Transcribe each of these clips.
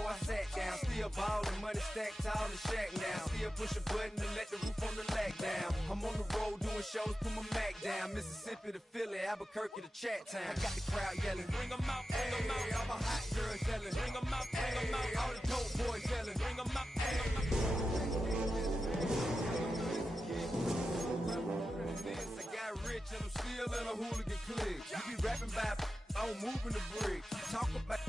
before I sat down. Still ballin', money stacked tall in the shack now. Still push a button and let the roof on the lack down. I'm on the road doing shows, put my Mac down. Mississippi to Philly, Albuquerque to Chat-Town. I got the crowd yelling, bring 'em out, bring 'em out. All my hot girls yelling, bring 'em out, bring 'em out. All the dope boys yelling, bring 'em out, bring 'em out. I got rich and I'm still in a hooligan clique. You be rapping by, I'm moving the bricks. You talk about,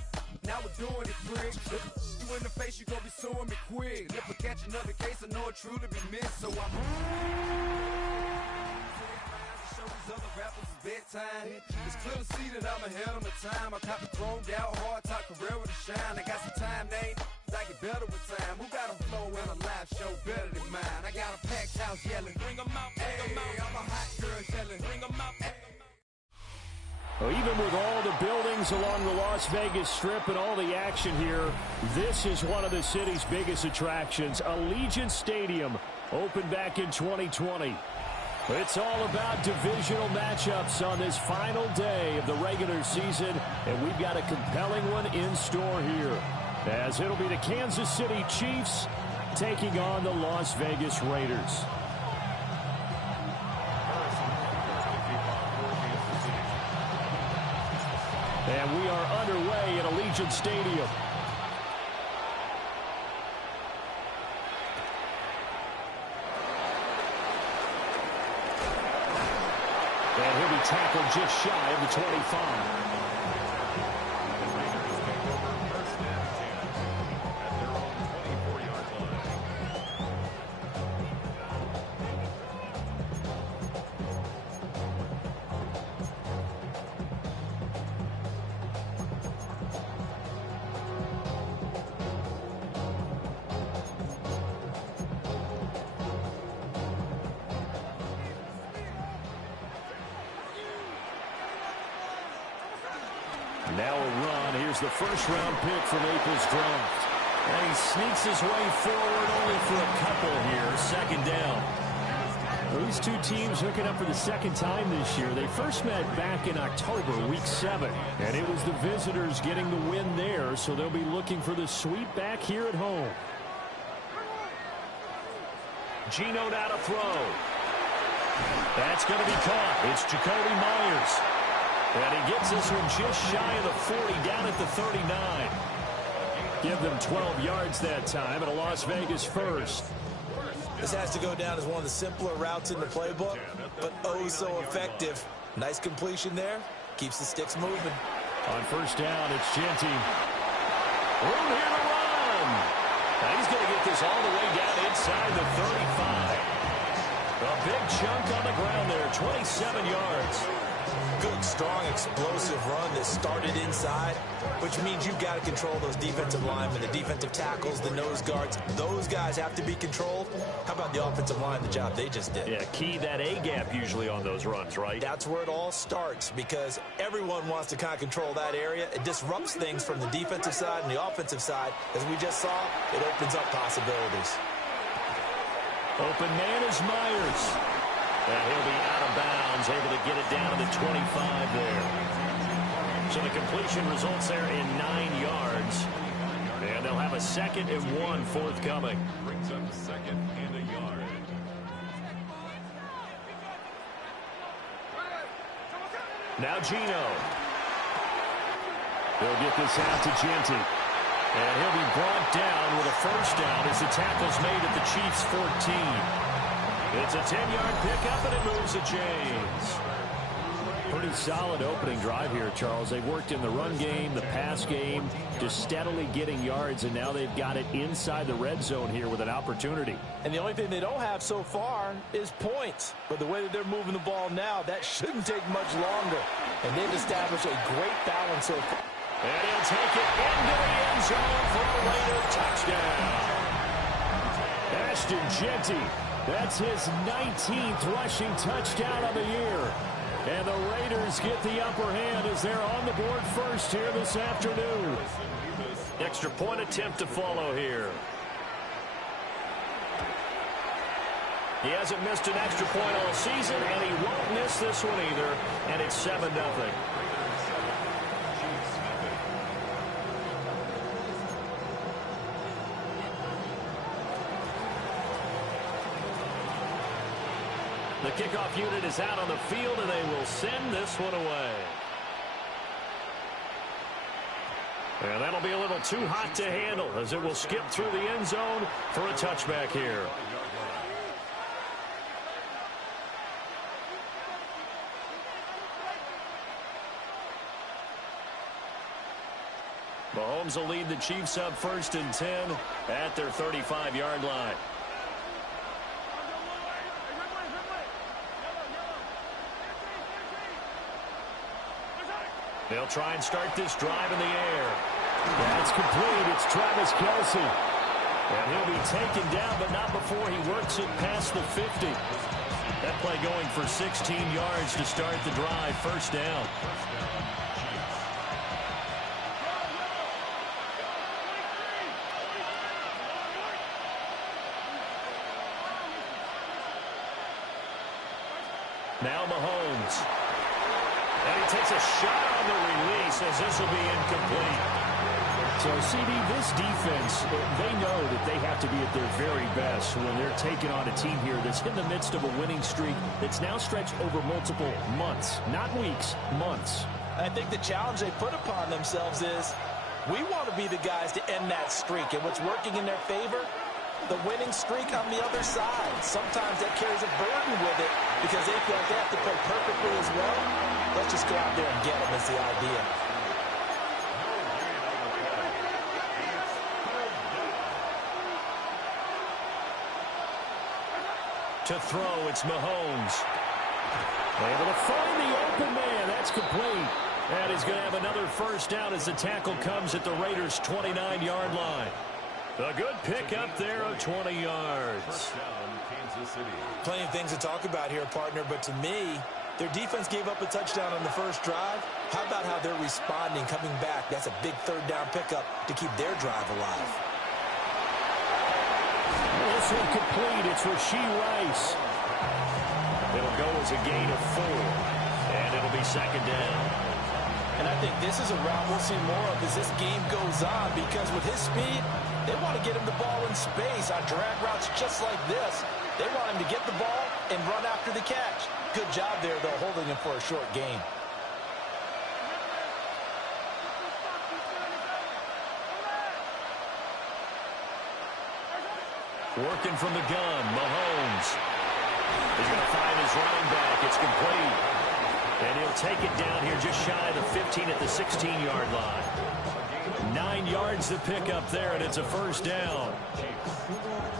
now we're doing it, pricks. You in the face, you gon' be suing me quick. And if I catch another case, I know it truly be missed. So I'm show these other rappers it's bedtime. It's clear to see that I'm ahead of my time. I caught the thrown out, hard talk, career with a shine. I got some time, they ain't I get better with time. Who got a flow in a live show better than mine? I got a packed house yelling, bring 'em out, bring 'em out. All my hot girls yelling, bring 'em out. Well, even with all the buildings along the Las Vegas Strip and all the action here, this is one of the city's biggest attractions. Allegiant Stadium opened back in 2020. It's all about divisional matchups on this final day of the regular season, and we've got a compelling one in store here, as it'll be the Kansas City Chiefs taking on the Las Vegas Raiders. And we are underway at Allegiant Stadium. And he'll be tackled just shy of the 25. Now a run. Here's the first-round pick from April's draft. And he sneaks his way forward only for a couple here. Second down. These two teams hooking up for the second time this year. They first met back in October, Week 7. And it was the visitors getting the win there, so they'll be looking for the sweep back here at home. Geno now to throw. That's going to be caught. It's Jacoby Myers. And he gets this one just shy of the 40, down at the 39. Give them 12 yards that time, and a Las Vegas first. This has to go down as one of the simpler routes in the playbook, but oh so effective. Nice completion there. Keeps the sticks moving. On first down, it's Genty. Room here to run. Now he's going to get this all the way down inside the 35. A big chunk on the ground there, 27 yards. Good, strong, explosive run that started inside, which means you've got to control those defensive linemen, the defensive tackles, the nose guards. Those guys have to be controlled. How about the offensive line, the job they just did? Yeah, key that A-gap usually on those runs, right? That's where it all starts, because everyone wants to kind of control that area. It disrupts things from the defensive side and the offensive side. As we just saw, it opens up possibilities. Open man is Myers. And he'll be out of bounds, able to get it down to the 25 there. So the completion results there in 9 yards. And they'll have a 2nd and 1 forthcoming. Brings up a 2nd and a yard. Now Geno. They'll get this out to Genty. And he'll be brought down with a first down as the tackle's made at the Chiefs' 14. It's a 10-yard pickup, and it moves the chains. Pretty solid opening drive here, Charles. They've worked in the run game, the pass game, just steadily getting yards, and now they've got it inside the red zone here with an opportunity. And the only thing they don't have so far is points. But the way that they're moving the ball now, that shouldn't take much longer. And they've established a great balance so far. And he'll take it into the end zone for a Raider touchdown. Ashton Genty. That's his 19th rushing touchdown of the year. And the Raiders get the upper hand as they're on the board first here this afternoon. Extra point attempt to follow here. He hasn't missed an extra point all season, and he won't miss this one either. And it's 7-0. The kickoff unit is out on the field, and they will send this one away. And that'll be a little too hot to handle as it will skip through the end zone for a touchback here. Mahomes will lead the Chiefs up 1st and 10 at their 35-yard line. They'll try and start this drive in the air. That's complete. It's Travis Kelce. And he'll be taken down, but not before he works it past the 50. That play going for 16 yards to start the drive. First down. Now Mahomes. And he takes a shot on the release as this will be incomplete. So, CD, this defense, they know that they have to be at their very best when they're taking on a team here that's in the midst of a winning streak that's now stretched over multiple months, not weeks, months. I think the challenge they put upon themselves is we want to be the guys to end that streak. And what's working in their favor? The winning streak on the other side. Sometimes that carries a burden with it because they feel like they have to play perfectly as well. Let's just go out there and get them is the idea. To throw, it's Mahomes. Able to find the open man. That's complete. And he's going to have another first down as the tackle comes at the Raiders' 29-yard line. A good pick up there of 20 yards. Plenty of things to talk about here, partner, but to me, their defense gave up a touchdown on the first drive. How about how they're responding, coming back? That's a big third down pickup to keep their drive alive. This one complete. It's Rashee Rice. It'll go as a gain of 4, and it'll be second down. And I think this is a route we'll see more of as this game goes on because with his speed, they want to get him the ball in space on drag routes just like this. They want him to get the ball and run after the catch. Good job there, though, holding him for a short gain. Working from the gun, Mahomes. He's going to find his running back. It's complete. And he'll take it down here just shy of the 15 at the 16-yard line. 9 yards to pick up there, and it's a first down.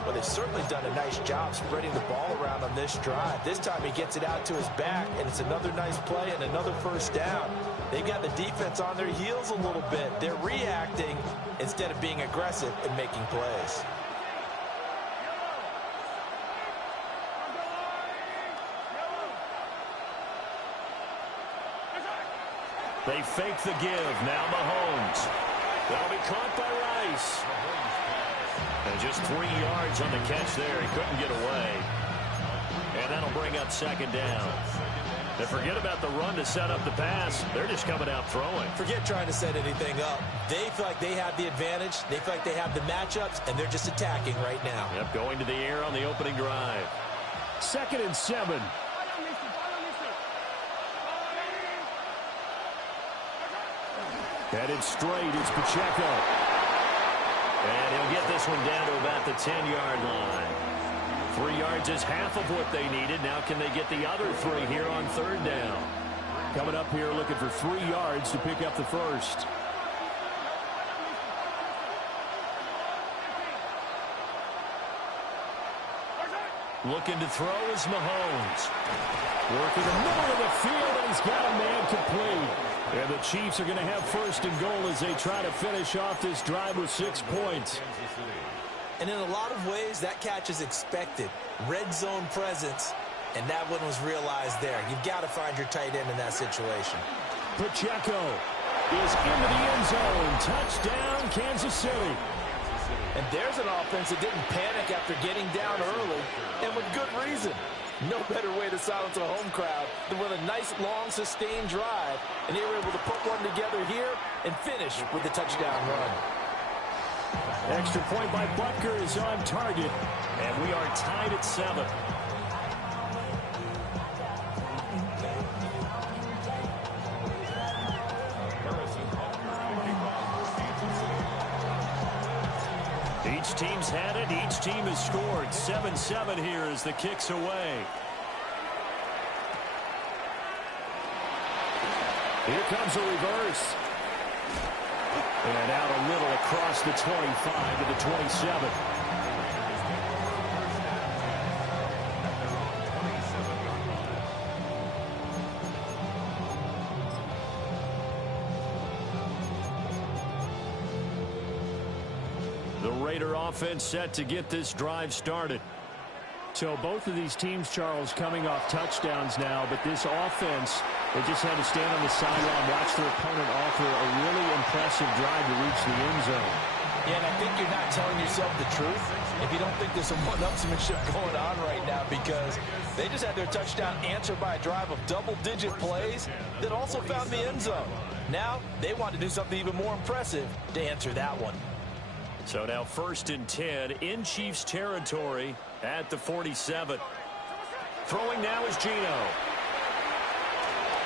Well, they've certainly done a nice job spreading the ball around on this drive. This time he gets it out to his back, and it's another nice play and another first down. They've got the defense on their heels a little bit. They're reacting instead of being aggressive and making plays. They fake the give. Now Mahomes. That'll be caught by Rice. And just 3 yards on the catch there. He couldn't get away. And that'll bring up second down. And forget about the run to set up the pass. They're just coming out throwing. Forget trying to set anything up. They feel like they have the advantage. They feel like they have the matchups, and they're just attacking right now. Yep, going to the air on the opening drive. 2nd and 7. Headed straight, it's Pacheco. And he'll get this one down to about the 10-yard line. 3 yards is half of what they needed. Now can they get the other 3 here on third down? Coming up here looking for 3 yards to pick up the first. Looking to throw is Mahomes. Working the middle of the field, and he's got a man complete. And the Chiefs are going to have first and goal as they try to finish off this drive with 6 points. And in a lot of ways, that catch is expected. Red zone presence, and that one was realized there. You've got to find your tight end in that situation. Pacheco is into the end zone. Touchdown, Kansas City. And there's an offense that didn't panic after getting down early, and with good reason. No better way to silence a home crowd than with a nice, long, sustained drive. And they were able to put one together here and finish with a touchdown run. Extra point by Butker is on target, and we are tied at 7. Each team's had it. Each team has scored. 7-7 here as the kick's away. Here comes a reverse. And out a little across the 25 to the 27. The Raider offense set to get this drive started. So both of these teams, Charles, coming off touchdowns now, but this offense, they just had to stand on the sideline, watch their opponent offer a really impressive drive to reach the end zone. Yeah, and I think you're not telling yourself the truth if you don't think there's some one-upsmanship going on right now, because they just had their touchdown answered by a drive of double-digit plays that also found the end zone. Now they want to do something even more impressive to answer that one. So now 1st and 10 in Chiefs territory at the 47. Throwing now is Geno.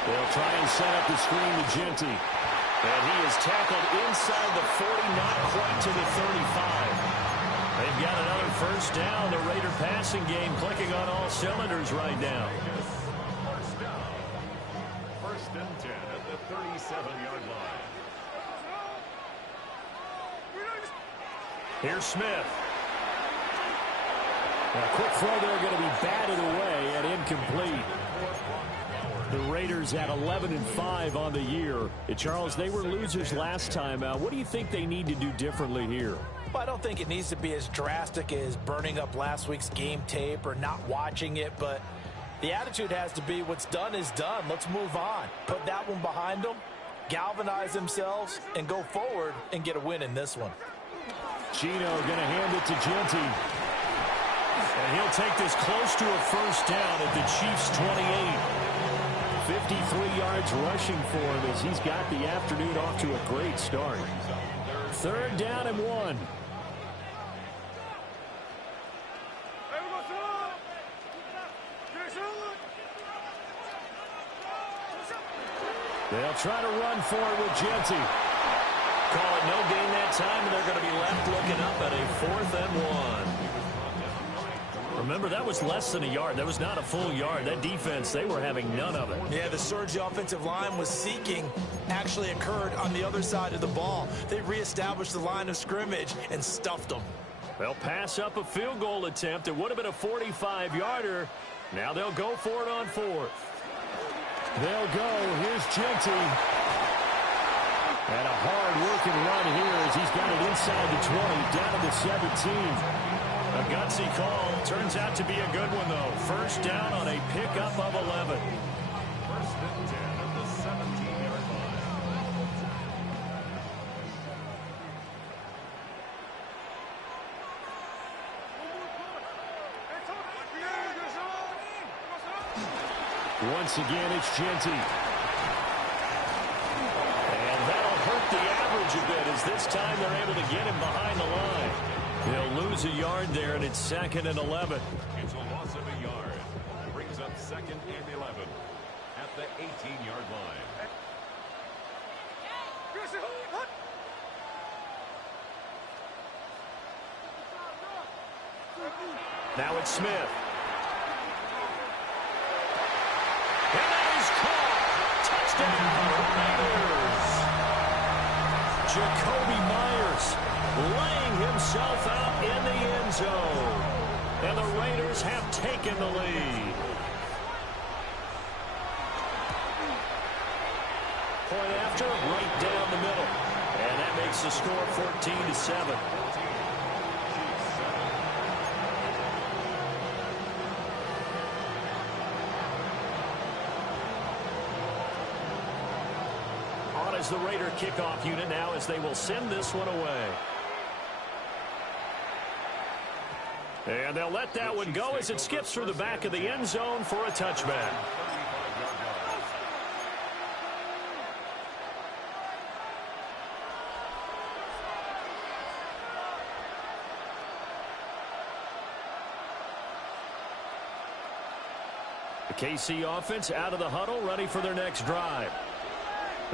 They'll try and set up the screen to Genty. And he is tackled inside the 40, not quite to the 35. They've got another first down. The Raider passing game clicking on all cylinders right now. First down. 1st and 10 at the 37-yard line. Here's Smith. A quick throw there going to be batted away and incomplete. The Raiders at 11-5 on the year. Charles, they were losers last time out. What do you think they need to do differently here? Well, I don't think it needs to be as drastic as burning up last week's game tape or not watching it, but the attitude has to be what's done is done. Let's move on. Put that one behind them, galvanize themselves, and go forward and get a win in this one. Geno going to hand it to Genty. And he'll take this close to a first down at the Chiefs' 28. 53 yards rushing for him as he's got the afternoon off to a great start. 3rd down and 1. They'll try to run for it with Genty. Call it no gain that time, and they're going to be left looking up at a 4th and 1. Remember, that was less than a yard. That was not a full yard. That defense, they were having none of it. Yeah, the surge the offensive line was seeking actually occurred on the other side of the ball. They reestablished the line of scrimmage and stuffed them. They'll pass up a field goal attempt. It would have been a 45-yarder. Now they'll go for it on 4th. They'll go. Here's Genty. And a hard-working run here as he's got it inside the 20, down to the 17. A gutsy call. Turns out to be a good one, though. First down on a pickup of 11. 1st and 10 at the 17-yard line. Once again, it's Genty. And that'll hurt the average a bit as this time they're able to get him behind the line. They'll lose a yard there, and it's 2nd and 11. It's a loss of a yard. Brings up 2nd and 11 at the 18-yard line. Now it's Smith. And that is caught. Touchdown, Raiders. Jacoby Myers laying himself out in the end zone. And the Raiders have taken the lead. Point after, right down the middle. And that makes the score 14-7. On as the Raider kickoff unit now as they will send this one away. And they'll let that one go as it skips through the back of the end zone for a touchback. The KC offense out of the huddle, ready for their next drive.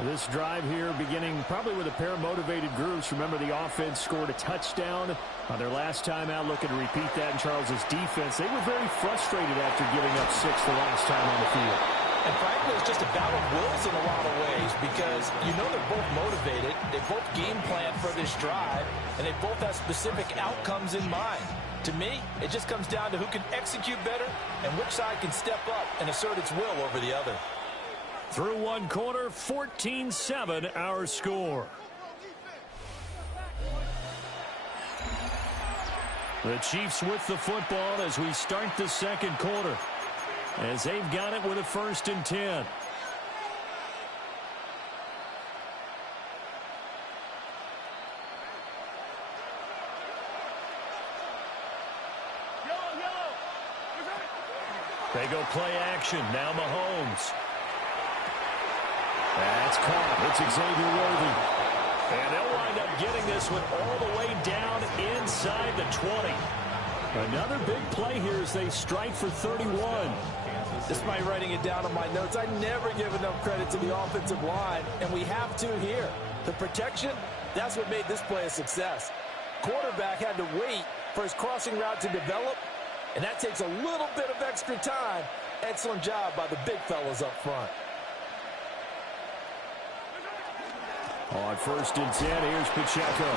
This drive here beginning probably with a pair of motivated groups. Remember, the offense scored a touchdown on their last time out, looking to repeat that in Charles's defense. They were very frustrated after giving up 6 the last time on the field. And frankly, it's just a battle of wills in a lot of ways because you know they're both motivated. They both game plan for this drive, and they both have specific outcomes in mind. To me, it just comes down to who can execute better and which side can step up and assert its will over the other. Through one quarter, 14-7 our score. The Chiefs with the football as we start the second quarter, as they've got it with a 1st and 10. They go play action. Now Mahomes. That's caught. It's Xavier Worthy. And they'll wind up getting this one all the way down inside the 20. Another big play here as they strike for 31. Despite writing it down on my notes, I never give enough credit to the offensive line, and we have to here. The protection, that's what made this play a success. Quarterback had to wait for his crossing route to develop, and that takes a little bit of extra time. Excellent job by the big fellas up front. On 1st and 10, here's Pacheco.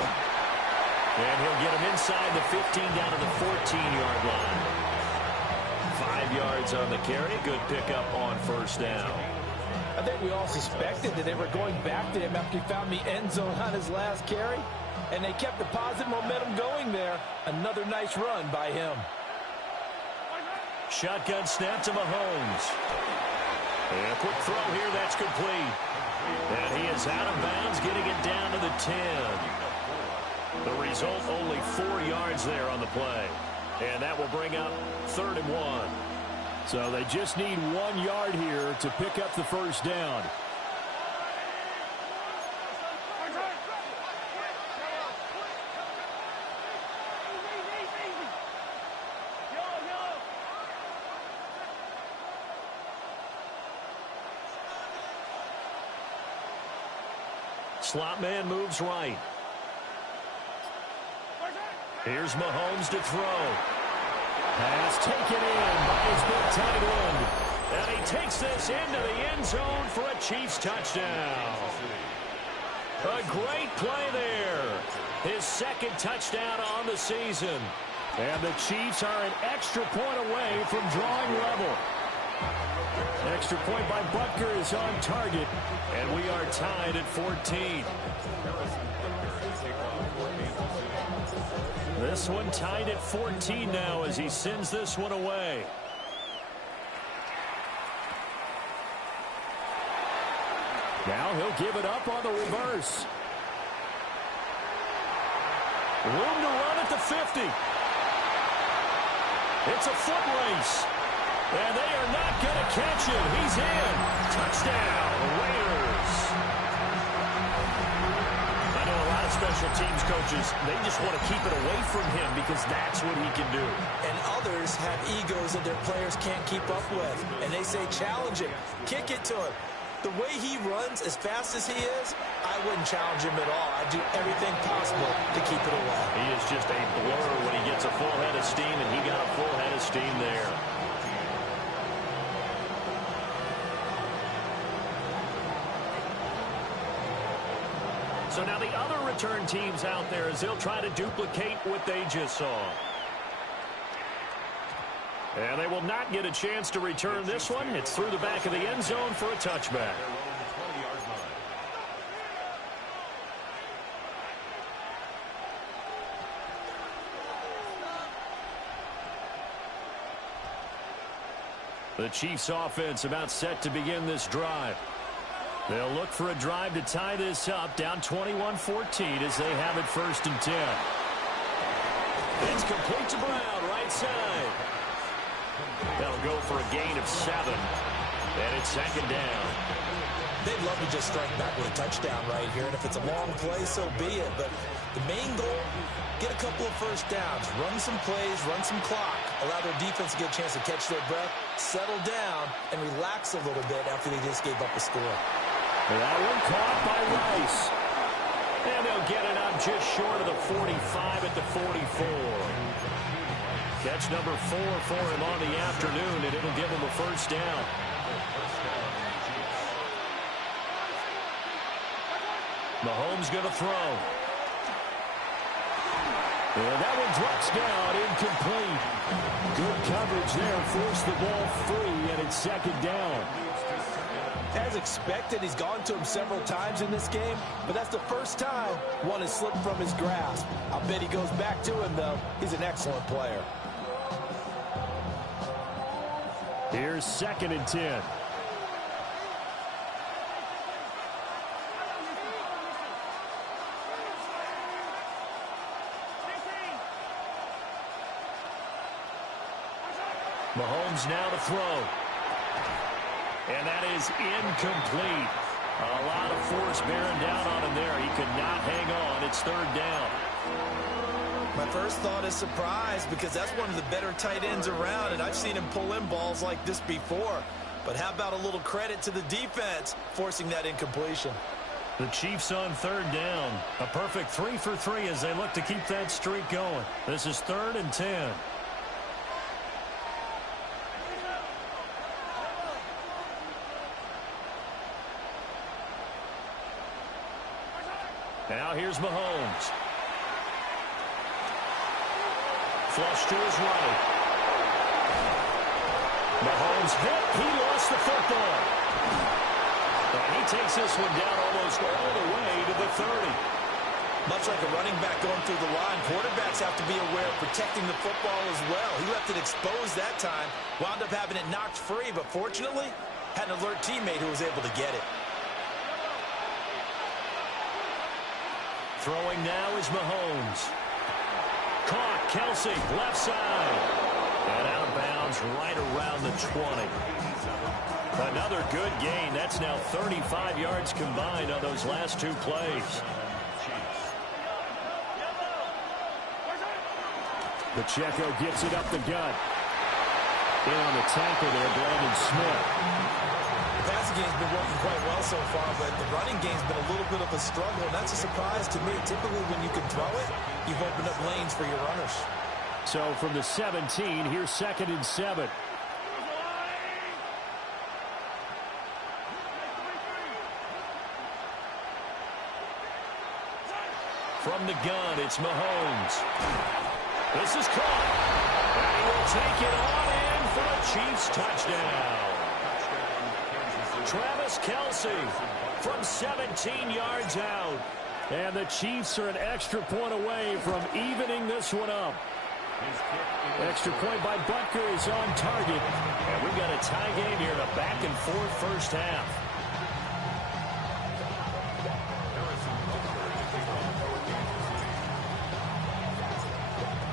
And he'll get him inside the 15 down to the 14-yard line. 5 yards on the carry. Good pickup on 1st down. I think we all suspected that they were going back to him after he found the end zone on his last carry. And they kept the positive momentum going there. Another nice run by him. Shotgun snap to Mahomes. And a quick throw here. That's complete. And he is out of bounds, getting it down to the 10. The result, only 4 yards there on the play. And that will bring up 3rd and 1. So they just need 1 yard here to pick up the 1st down. Slot man moves right. Here's Mahomes to throw. Pass taken in by his big tight end. And he takes this into the end zone for a Chiefs touchdown. A great play there. His 2nd touchdown on the season. And the Chiefs are an extra point away from drawing level. Extra point by Butker is on target, and we are tied at 14. This one tied at 14 now as he sends this one away. Now he'll give it up on the reverse. Room to run at the 50. It's a foot race. And they are not going to catch him. He's in. Touchdown, Raiders. I know a lot of special teams coaches, they just want to keep it away from him because that's what he can do. And others have egos that their players can't keep up with. And they say challenge him, kick it to him. The way he runs as fast as he is, I wouldn't challenge him at all. I'd do everything possible to keep it away. He is just a blur when he gets a full head of steam, and he got a full head of steam there. So now the other return teams out there as they'll try to duplicate what they just saw. And they will not get a chance to return this one. It's through the back of the end zone for a touchback. The Chiefs offense about set to begin this drive. They'll look for a drive to tie this up, down 21-14 as they have it 1st and 10. It's complete to Brown, right side. That'll go for a gain of 7, and it's 2nd down. They'd love to just strike back with a touchdown right here, and if it's a long play, so be it. But the main goal, get a couple of 1st downs, run some plays, run some clock, allow their defense to get a chance to catch their breath, settle down, and relax a little bit after they just gave up a score. That one caught by Rice. And they'll get it up just short of the 45 at the 44. Catch number 4 for him on the afternoon, and it'll give him a first down. Mahomes going to throw. And that one drops down, incomplete. Good coverage there, forced the ball free, and it's second down. As expected, he's gone to him several times in this game, but that's the first time one has slipped from his grasp. I'll bet he goes back to him, though. He's an excellent player. Here's 2nd and 10. Mahomes now to throw. And that is incomplete. A lot of force bearing down on him there. He could not hang on. It's 3rd down. My first thought is surprise because that's one of the better tight ends around, and I've seen him pull in balls like this before. But how about a little credit to the defense forcing that incompletion? The Chiefs on 3rd down. A perfect 3 for 3 as they look to keep that streak going. This is 3rd and 10. Now here's Mahomes. Flush to his right. Mahomes hit. He lost the football. And he takes this one down almost all the way to the 30. Much like a running back going through the line, quarterbacks have to be aware of protecting the football as well. He left it exposed that time, wound up having it knocked free, but fortunately, had an alert teammate who was able to get it. Throwing now is Mahomes. Caught, Kelsey, left side. And out of bounds right around the 20. Another good gain. That's now 35 yards combined on those last 2 plays. Pacheco gets it up the gut. In on the tackle there, Brandon Smith. The passing game's been working quite well so far, but the running game's been a little bit of a struggle, and that's a surprise to me. Typically, when you can throw it, you've opened up lanes for your runners. So from the 17, here's 2nd and 7. From the gun, it's Mahomes. This is caught. And he will take it on in for a Chiefs touchdown. Travis Kelsey from 17 yards out. And the Chiefs are an extra point away from evening this one up. Extra point by Butker is on target. And we've got a tie game here in a back-and-forth first half.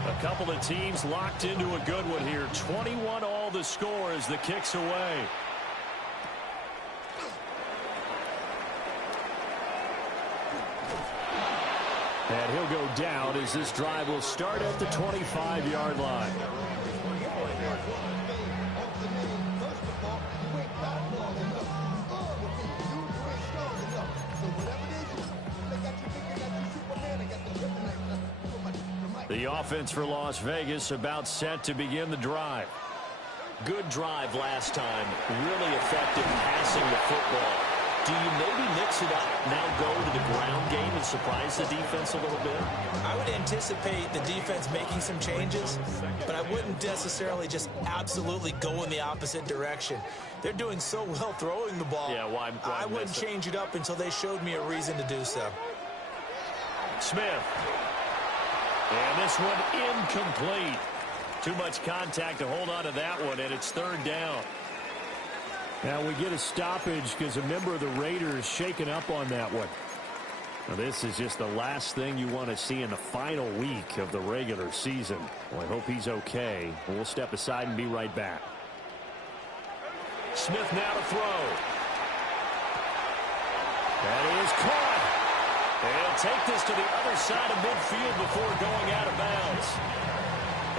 A couple of teams locked into a good one here. 21 all the score as the kick's away. And he'll go down as this drive will start at the 25-yard line. The offense for Las Vegas about set to begin the drive. Good drive last time. Really effective passing the football. Do you maybe mix it up, now go to the ground game and surprise the defense a little bit? I would anticipate the defense making some changes, but I wouldn't necessarily just absolutely go in the opposite direction. They're doing so well throwing the ball. Yeah, why I wouldn't change it up until they showed me a reason to do so. Smith. And this one incomplete. Too much contact to hold on to that one, and it's 3rd down. Now we get a stoppage because a member of the Raiders shaken up on that one. Now this is just the last thing you want to see in the final week of the regular season. Well, I hope he's okay. We'll step aside and be right back. Smith now to throw. That is caught. They'll take this to the other side of midfield before going out of bounds.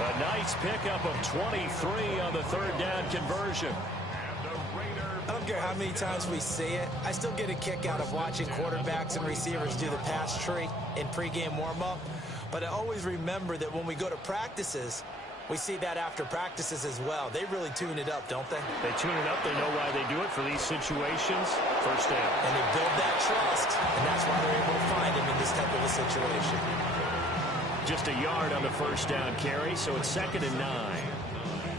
A nice pickup of 23 on the 3rd down conversion. I don't don't care how many times we see it, I still get a kick out of watching quarterbacks and receivers do the pass tree in pregame warm-up. But I always remember that when we go to practices, we see that after practices as well. They really tune it up, don't they? They tune it up. They know why they do it for these situations. First down. And they build that trust, and that's why they're able to find him in this type of a situation. Just a yard on the first down carry, so it's 2nd and 9.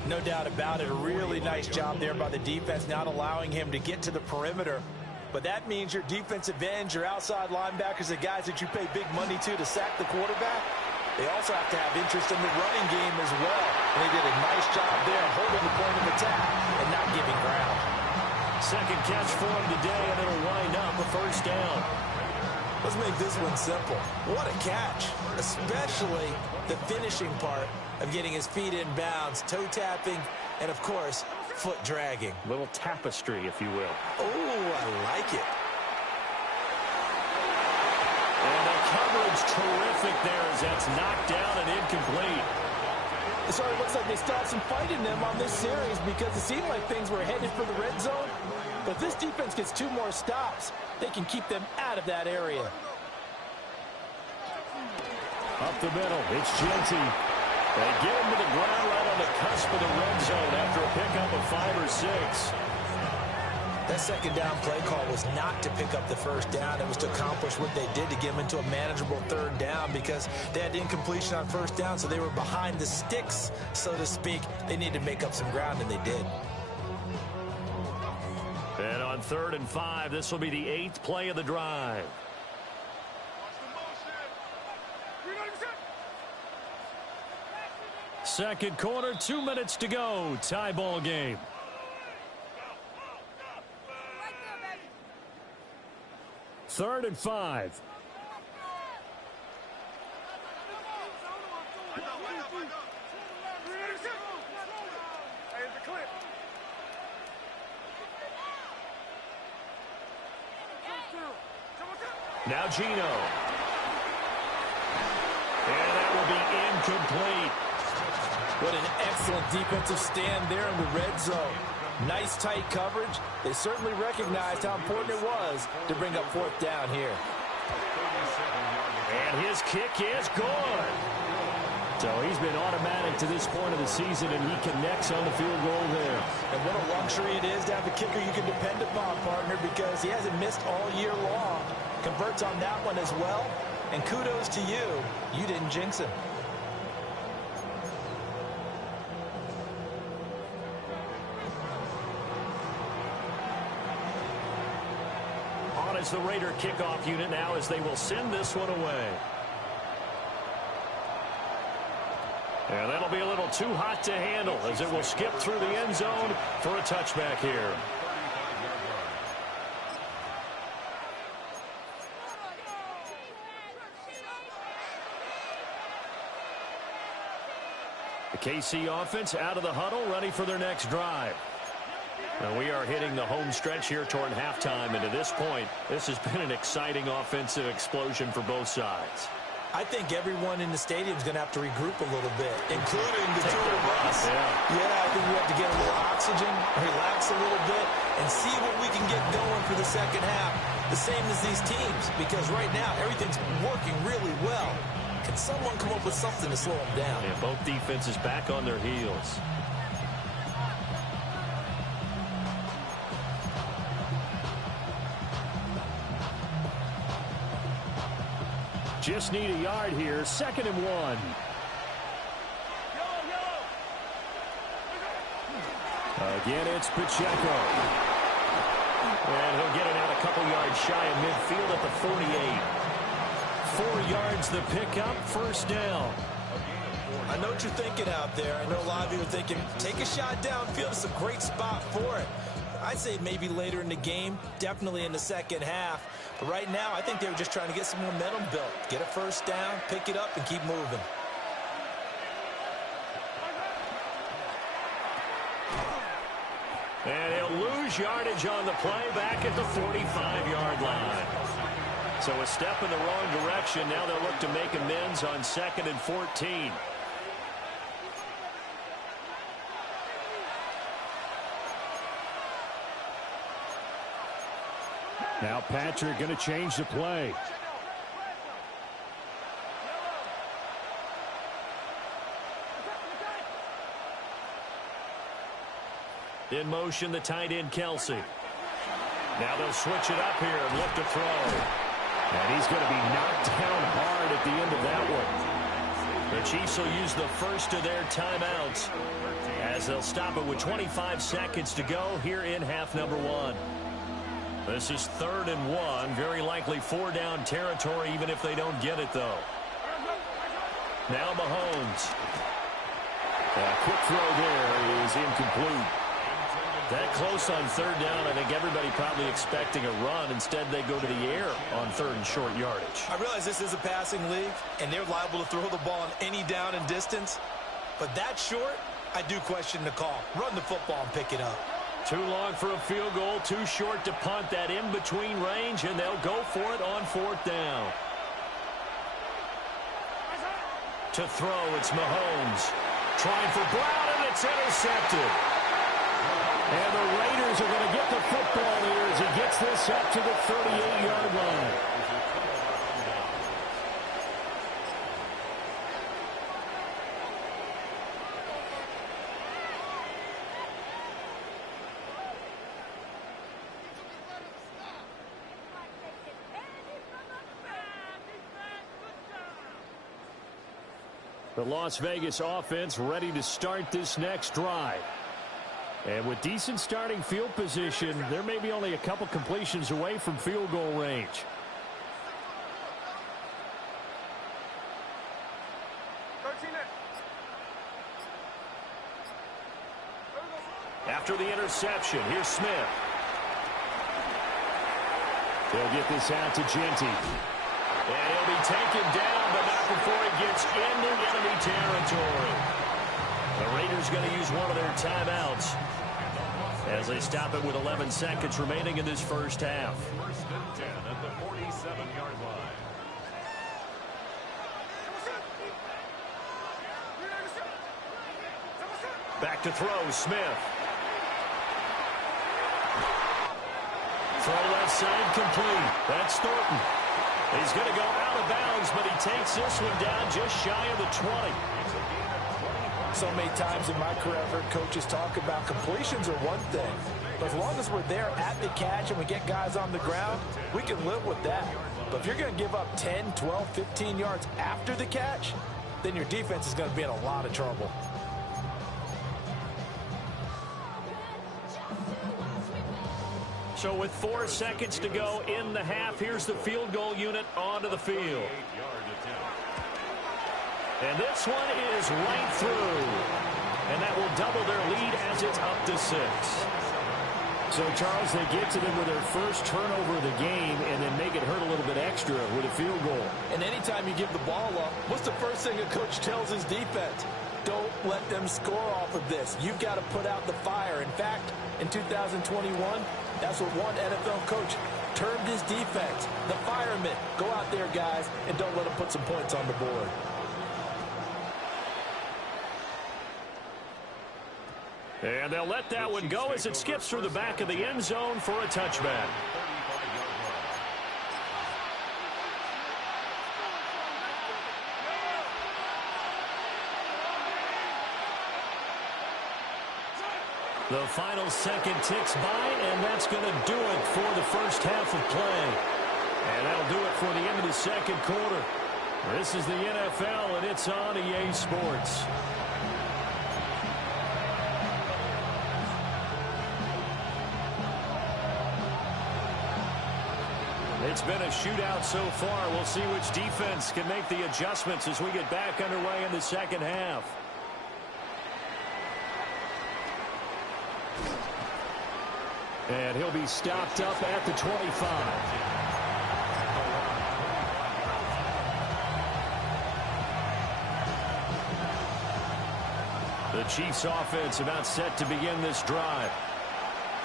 No doubt about it. A really nice job there by the defense, not allowing him to get to the perimeter. But that means your defensive ends, your outside linebackers, the guys that you pay big money to sack the quarterback, they also have to have interest in the running game as well. And they did a nice job there of holding the point of attack and not giving ground. Second catch for him today, and it'll wind up a first down. Let's make this one simple. What a catch, especially the finishing part of getting his feet in bounds, toe tapping, and of course, foot dragging. Little tapestry, if you will. Oh, I like it. And the coverage terrific there as that's knocked down and incomplete. So it looks like they still have some fight in them on this series because it seemed like things were headed for the red zone. But if this defense gets 2 more stops, they can keep them out of that area. Up the middle, it's Genty. They get him to the ground right on the cusp of the red zone after a pickup of 5 or 6. That second down play call was not to pick up the first down. It was to accomplish what they did to get them into a manageable 3rd down because they had incompletion on first down, so they were behind the sticks, so to speak. They needed to make up some ground, and they did. And on 3rd and 5, this will be the 8th play of the drive. Second quarter, 2 minutes to go. Tie ball game. Third and 5. Now Gino. And that will be incomplete. What an excellent defensive stand there in the red zone. Nice tight coverage. They certainly recognized how important it was to bring up 4th down here. And his kick is good. So he's been automatic to this point of the season, and he connects on the field goal there. And what a luxury it is to have a kicker you can depend upon, partner, because he hasn't missed all year long. Converts on that one as well. And kudos to you. You didn't jinx him. On is the Raider kickoff unit now as they will send this one away. And that'll be a little too hot to handle as it will skip through the end zone for a touchback here. The KC offense out of the huddle, ready for their next drive. And we are hitting the home stretch here toward halftime, and to this point, this has been an exciting offensive explosion for both sides. I think everyone in the stadium is going to have to regroup a little bit, including the two of us. Yeah, I think we have to get a little oxygen, relax a little bit, and see what we can get going for the second half. The same as these teams, because right now everything's working really well. Can someone come up with something to slow them down? Yeah, both defenses back on their heels. Just need a yard here. 2nd and 1. Again, it's Pacheco. And he'll get it out a couple yards shy of midfield at the 48. 4 yards the pickup, first down. I know what you're thinking out there. I know a lot of you are thinking, take a shot downfield. It's a great spot for it. I'd say maybe later in the game, definitely in the second half. But right now, I think they were just trying to get some momentum built. Get a first down, pick it up, and keep moving. And he'll lose yardage on the play back at the 45-yard line. So a step in the wrong direction. Now they'll look to make amends on 2nd and 14. Now Patrick going to change the play. In motion, the tight end, Kelsey. Now they'll switch it up here and look to throw. And he's going to be knocked down hard at the end of that one. The Chiefs will use the first of their timeouts as they'll stop it with 25 seconds to go here in half number 1. This is 3rd and 1. Very likely 4-down territory, even if they don't get it, though. Now Mahomes. A quick throw there is incomplete. That close on 3rd down, I think everybody probably expecting a run. Instead, they go to the air on 3rd and short yardage. I realize this is a passing league, and they're liable to throw the ball on any down and distance. But that short, I do question the call. Run the football and pick it up. Too long for a field goal, too short to punt. That in-between range, and they'll go for it on 4th down. To throw, it's Mahomes. Trying for Brown, and it's intercepted. And the Raiders are going to get the football here as he gets this up to the 38-yard line. The Las Vegas offense ready to start this next drive. And with decent starting field position, there may be only a couple completions away from field goal range. After the interception, here's Smith. They'll get this out to Genty. And he'll be taken down, but not before he gets into enemy territory. The Raiders going to use one of their timeouts as they stop it with 11 seconds remaining in this first half. 1st and 10 at the 47-yard line. Back to throw, Smith. Throw left side complete. That's Thornton. He's going to go out of bounds, but he takes this one down just shy of the 20. So many times in my career, I've heard coaches talk about completions are one thing. But as long as we're there at the catch and we get guys on the ground, we can live with that. But if you're going to give up 10, 12, 15 yards after the catch, then your defense is going to be in a lot of trouble. So with 4 seconds to go in the half, here's the field goal unit onto the field. And this one is right through. And that will double their lead as it's up to 6. So, Charles, they get to them with their first turnover of the game and then make it hurt a little bit extra with a field goal. And anytime you give the ball up, what's the first thing a coach tells his defense? Don't let them score off of this. You've got to put out the fire. In fact, in 2021, that's what one NFL coach termed his defense. The firemen. Go out there, guys, and don't let them put some points on the board. And they'll let that one go as it skips through the back of the end zone for a touchback. The final second ticks by, and that's going to do it for the first half of play. And that'll do it for the end of the second quarter. This is the NFL, and it's on EA Sports. It's been a shootout so far. We'll see which defense can make the adjustments as we get back underway in the second half. And he'll be stopped up at the 25. The Chiefs offense about set to begin this drive.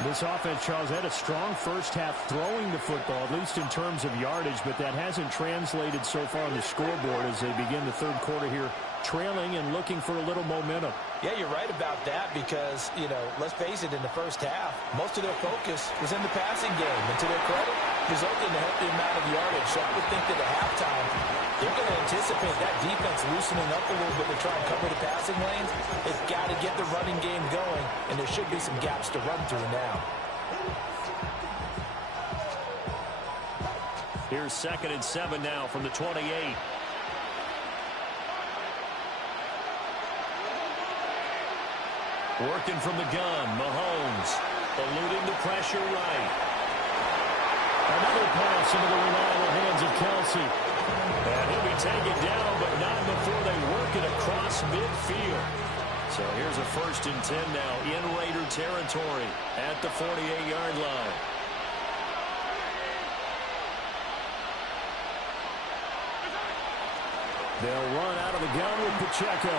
This offense, Charles, had a strong first half throwing the football, at least in terms of yardage, but that hasn't translated so far on the scoreboard as they begin the third quarter here, trailing and looking for a little momentum. Yeah, you're right about that because, let's face it, in the first half, most of their focus was in the passing game. And to their credit, resulting in a healthy amount of yardage. So I would think that at halftime, they're going to anticipate that defense loosening up a little bit to try and cover the passing lanes. They've got to get the running game going, and there should be some gaps to run through now. Here's 2nd and 7 now from the 28. Working from the gun, Mahomes eluding the pressure right. Another pass into the reliable hands of Kelsey. And he'll be taken down, but not before they work it across midfield. So here's a 1st and 10 now in Raider territory at the 48-yard line. They'll run out of the gun with Pacheco.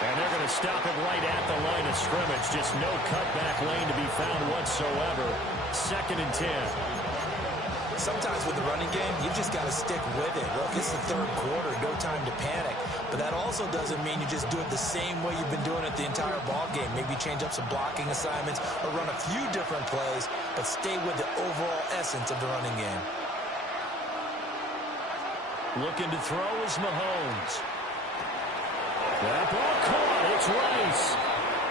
And they're going to stop him right at the line of scrimmage. Just no cutback lane to be found whatsoever. 2nd and 10. Sometimes with the running game, you just got to stick with it. Look, it's the 3rd quarter, no time to panic. But that also doesn't mean you just do it the same way you've been doing it the entire ball game. Maybe change up some blocking assignments or run a few different plays, but stay with the overall essence of the running game. Looking to throw is Mahomes. That ball caught. It's Rice.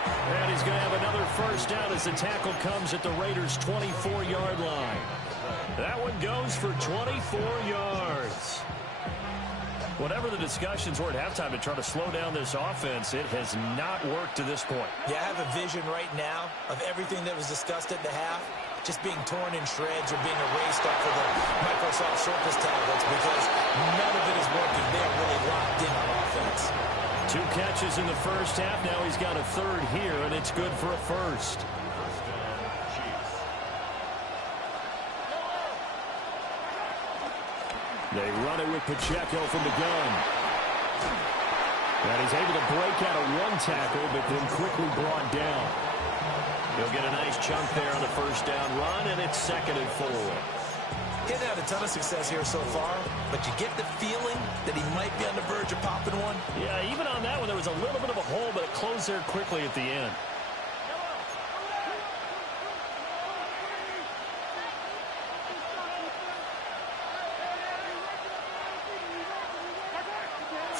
And he's going to have another 1st down as the tackle comes at the Raiders' 24-yard line. That one goes for 24 yards. Whatever the discussions were at halftime to try to slow down this offense, it has not worked to this point. Yeah, I have a vision right now of everything that was discussed at the half just being torn in shreds or being erased up for the Microsoft Surface tablets because none of it is working. They're really locked in on offense. 2 catches in the 1st half. Now he's got a 3rd here, and it's good for a 1st. They run it with Pacheco from the gun. And he's able to break out of 1 tackle, but then quickly brought down. He'll get a nice chunk there on the 1st down run, and it's 2nd and 4. He's had a ton of success here so far, but you get the feeling that he might be on the verge of popping one. Yeah, even on that one, there was a little bit of a hole, but it closed there quickly at the end.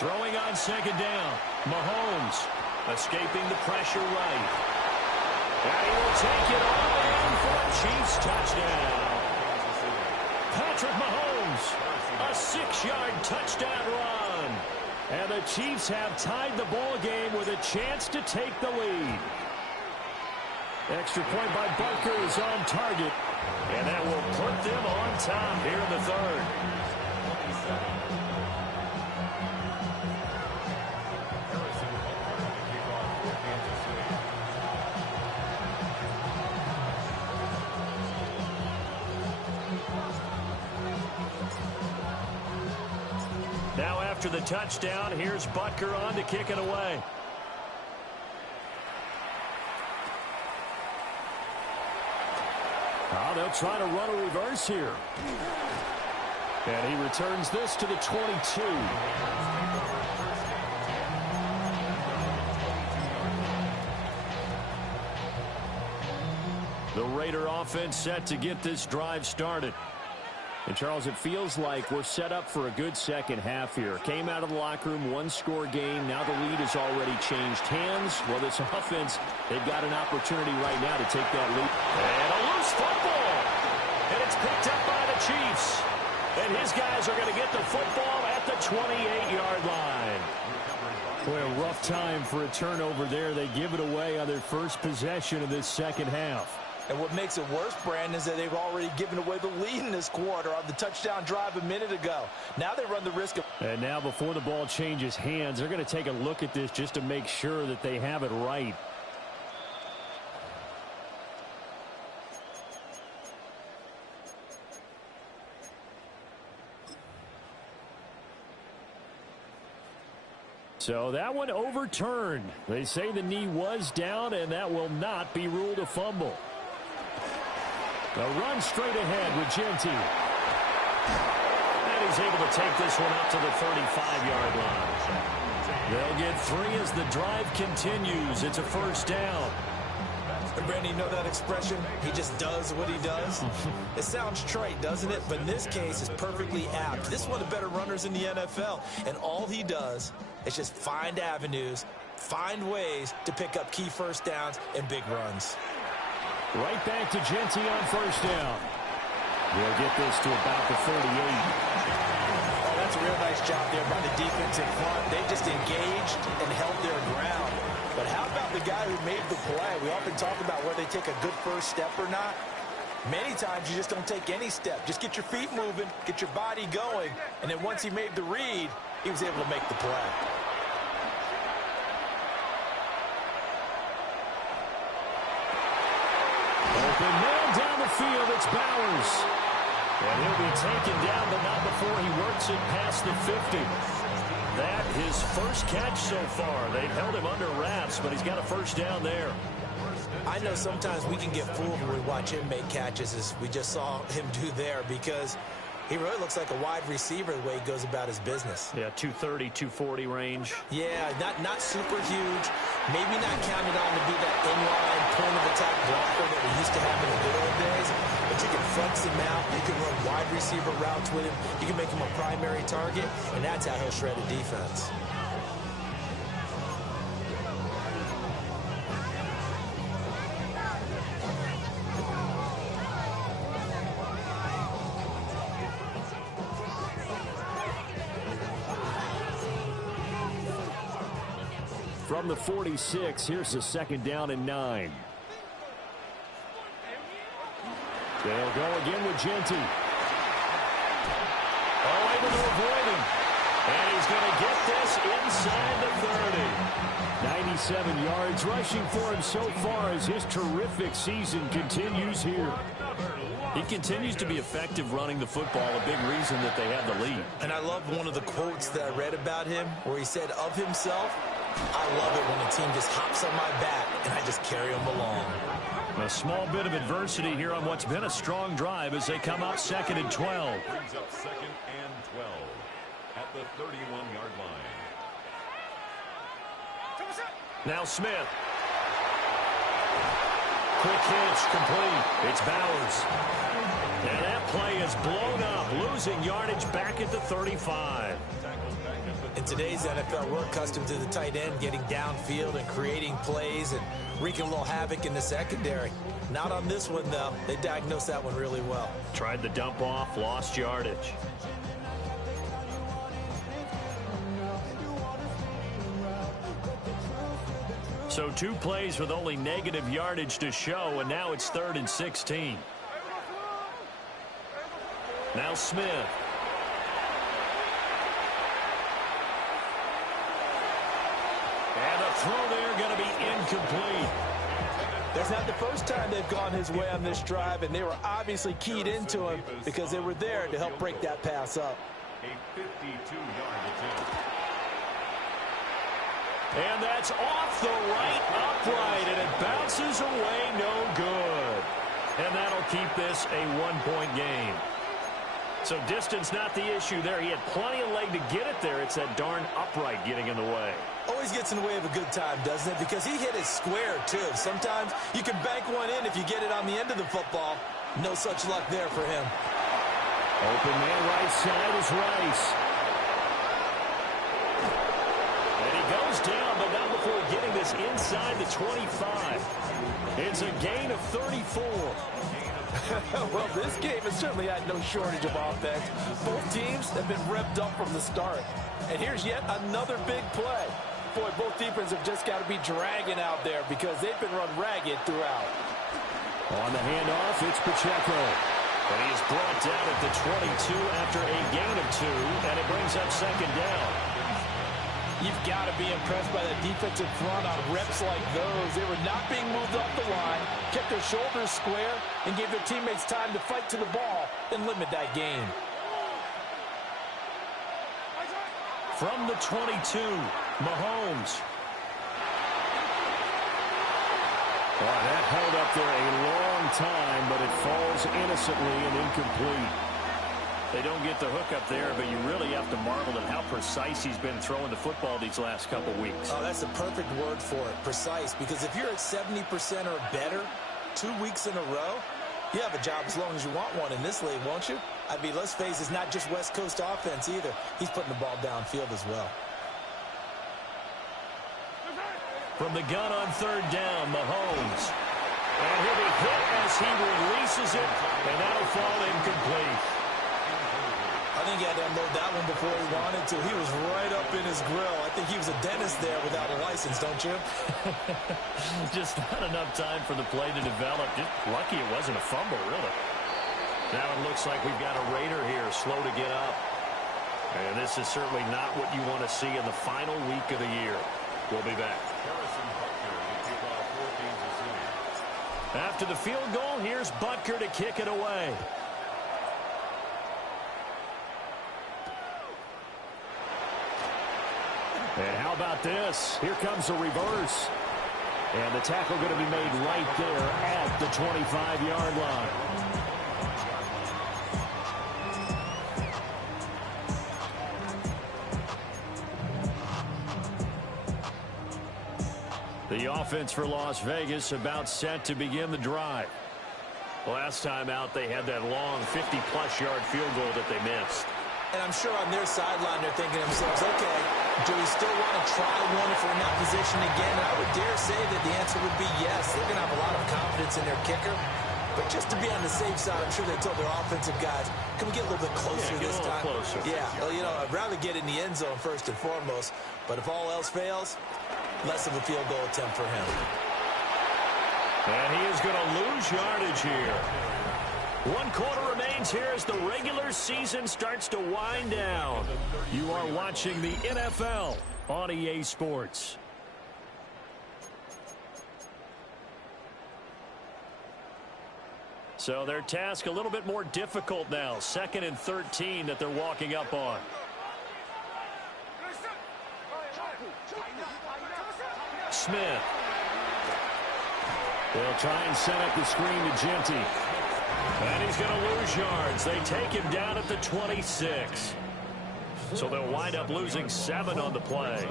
Throwing on 2nd down. Mahomes escaping the pressure right. And he will take it all in for a Chiefs touchdown. Patrick Mahomes, a 6-yard touchdown run. And the Chiefs have tied the ball game with a chance to take the lead. Extra point by Butker is on target. And that will put them on top here in the 3rd. Now after the touchdown, here's Butker on to kick it away. They'll try to run a reverse here. And he returns this to the 22. The Raider offense set to get this drive started. And, Charles, it feels like we're set up for a good 2nd half here. Came out of the locker room, 1-score game. Now the lead has already changed hands. Well, this offense, they've got an opportunity right now to take that lead. And a loose football. And it's picked up by the Chiefs. And his guys are going to get the football at the 28-yard line. Boy, a rough time for a turnover there. They give it away on their 1st possession of this 2nd half. And what makes it worse, Brandon, is that they've already given away the lead in this quarter on the touchdown drive a minute ago. Now they run the risk of... And now before the ball changes hands, they're going to take a look at this just to make sure that they have it right. So that one overturned. They say the knee was down, and that will not be ruled a fumble. The run straight ahead with Genty. And he's able to take this one up to the 35-yard line. They'll get 3 as the drive continues. It's a 1st down. And Brandon, you know that expression? He just does what he does? It sounds trite, doesn't it? But in this case, it's perfectly apt. This is one of the better runners in the NFL. And all he does is just find avenues, find ways to pick up key first downs and big runs. Right back to Genty on first down. We'll get this to about the 38. Oh, that's a real nice job there by the defense in front. They just engaged and held their ground. But how about the guy who made the play? We often talk about whether they take a good first step or not. Many times you just don't take any step. Just get your feet moving, get your body going, and then once he made the read, he was able to make the play. Open man down the field, it's Bowers. And he'll be taken down, but not before he works it past the 50. That his first catch so far. They've held him under wraps, but he's got a first down there. I know sometimes we can get fooled when we watch him make catches, as we just saw him do there, because he really looks like a wide receiver the way he goes about his business. Yeah, 230, 240 range. Yeah, not super huge. Maybe not counted on to be that inline point-of-attack blocker that we used to have in the good old days. But you can flex him out. You can run wide receiver routes with him. You can make him a primary target, and that's how he'll shred a defense. From the 46, here's the second down and 9. They'll go again with Genty. Oh, able to avoid him. And he's going to get this inside the 30. 97 yards rushing for him so far as his terrific season continues here. He continues to be effective running the football, a big reason that they have the lead. And I love one of the quotes that I read about him where he said of himself, "I love it when a team just hops on my back and I just carry them along." A small bit of adversity here on what's been a strong drive as they come out second and 12. Brings up second and 12 at the 31-yard line. Now Smith. Quick hitch, complete. It's Bowers. And that play is blown up, losing yardage back at the 35. In today's NFL, we're accustomed to the tight end getting downfield and creating plays and wreaking a little havoc in the secondary. Not on this one, though. They diagnosed that one really well. Tried the dump off, lost yardage. So 2 plays with only negative yardage to show, and now it's 3rd and 16. Now Smith. And the throw there going to be incomplete. That's not the first time they've gone his way on this drive, and they were obviously keyed into him because they were there to help break that pass up. A 52-yard attempt. And that's off the right upright, and it bounces away no good. And that'll keep this a 1-point game. So distance not the issue there. He had plenty of leg to get it there. It's that darn upright getting in the way. Always gets in the way of a good time, doesn't it? Because he hit it square, too. Sometimes you can bank one in if you get it on the end of the football. No such luck there for him. Open man right side is Rice. And he goes down, but not before getting this inside the 25. It's a gain of 34. Well, this game has certainly had no shortage of offense. Both teams have been revved up from the start. And here's yet another big play. Boy, both defenses have just got to be dragging out there because they've been run ragged throughout. On the handoff, it's Pacheco. And he is brought down at the 22 after a gain of 2, and it brings up second down. You've got to be impressed by the defensive front on reps like those. They were not being moved off the line, kept their shoulders square, and gave their teammates time to fight to the ball and limit that gain. From the 22, Mahomes. Well, that held up there a long time, but it falls innocently and incomplete. They don't get the hook up there, but you really have to marvel at how precise he's been throwing the football these last couple weeks. Oh, that's the perfect word for it, precise, because if you're at 70% or better 2 weeks in a row, you have a job as long as you want one in this league, won't you? I mean, let's face it, it's not just West Coast offense either. He's putting the ball downfield as well. From the gun on third down, Mahomes. And he'll be hit as he releases it, and that'll fall incomplete. I think he had to unload that one before he wanted to. He was right up in his grill. I think he was a dentist there without a license, don't you? Just not enough time for the play to develop. Just lucky it wasn't a fumble, really. Now it looks like we've got a Raider here, slow to get up. And this is certainly not what you want to see in the final week of the year. We'll be back. After the field goal, here's Butker to kick it away. And how about this? Here comes a reverse. And the tackle going to be made right there at the 25-yard line. The offense for Las Vegas about set to begin the drive. Last time out, they had that long 50-plus yard field goal that they missed. And I'm sure on their sideline they're thinking to themselves, okay, do we still want to try one if we're in that position again? And I would dare say that the answer would be yes. They're going to have a lot of confidence in their kicker. But just to be on the safe side, I'm sure they told their offensive guys, can we get a little bit closer this time? Closer. Yeah, well, you know, I'd rather get in the end zone first and foremost. But if all else fails, less of a field goal attempt for him. And he is going to lose yardage here. 1 quarter remains here as the regular season starts to wind down. You are watching the NFL on EA Sports. So their task a little bit more difficult now. 2nd and 13 that they're walking up on. Smith. They'll try and set up the screen to Genty. And he's going to lose yards. They take him down at the 26. So they'll wind up losing 7 on the play.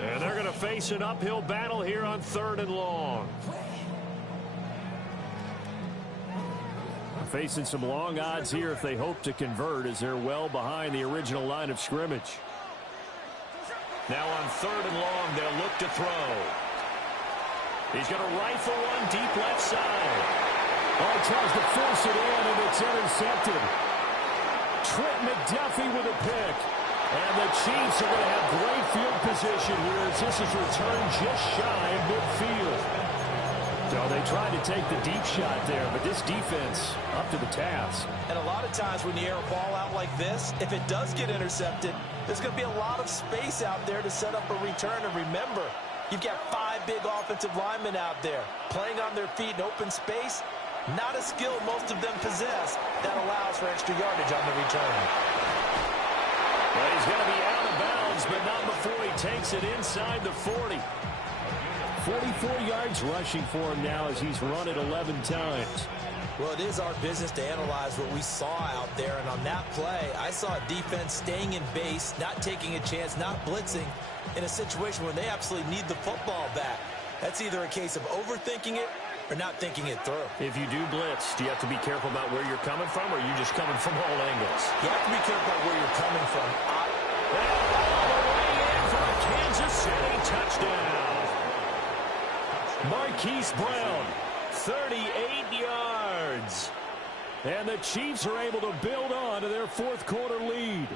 And they're going to face an uphill battle here on 3rd and long. Facing some long odds here if they hope to convert, as they're well behind the original line of scrimmage. Now on 3rd and long, they'll look to throw. He's going to rifle one deep left side. Oh, he tries to force it in, and it's intercepted. Trent McDuffie with a pick. And the Chiefs are going to have great field position here as this is returned just shy of midfield. So they tried to take the deep shot there, but this defense up to the task. And a lot of times when you air a ball out like this, if it does get intercepted, there's going to be a lot of space out there to set up a return. And remember, you've got 5 big offensive linemen out there playing on their feet in open space. Not a skill most of them possess that allows for extra yardage on the return. Well, he's going to be out of bounds, but not before he takes it inside the 40. 44 yards rushing for him now as he's run it 11 times. Well, it is our business to analyze what we saw out there. And on that play, I saw a defense staying in base, not taking a chance, not blitzing in a situation where they absolutely need the football back. That's either a case of overthinking it or not thinking it through. If you do blitz, do you have to be careful about where you're coming from, or are you just coming from all angles? You have to be careful about where you're coming from. And all the way in for a Kansas City touchdown. Marquise Brown, 38 yards. And the Chiefs are able to build on to their 4th quarter lead.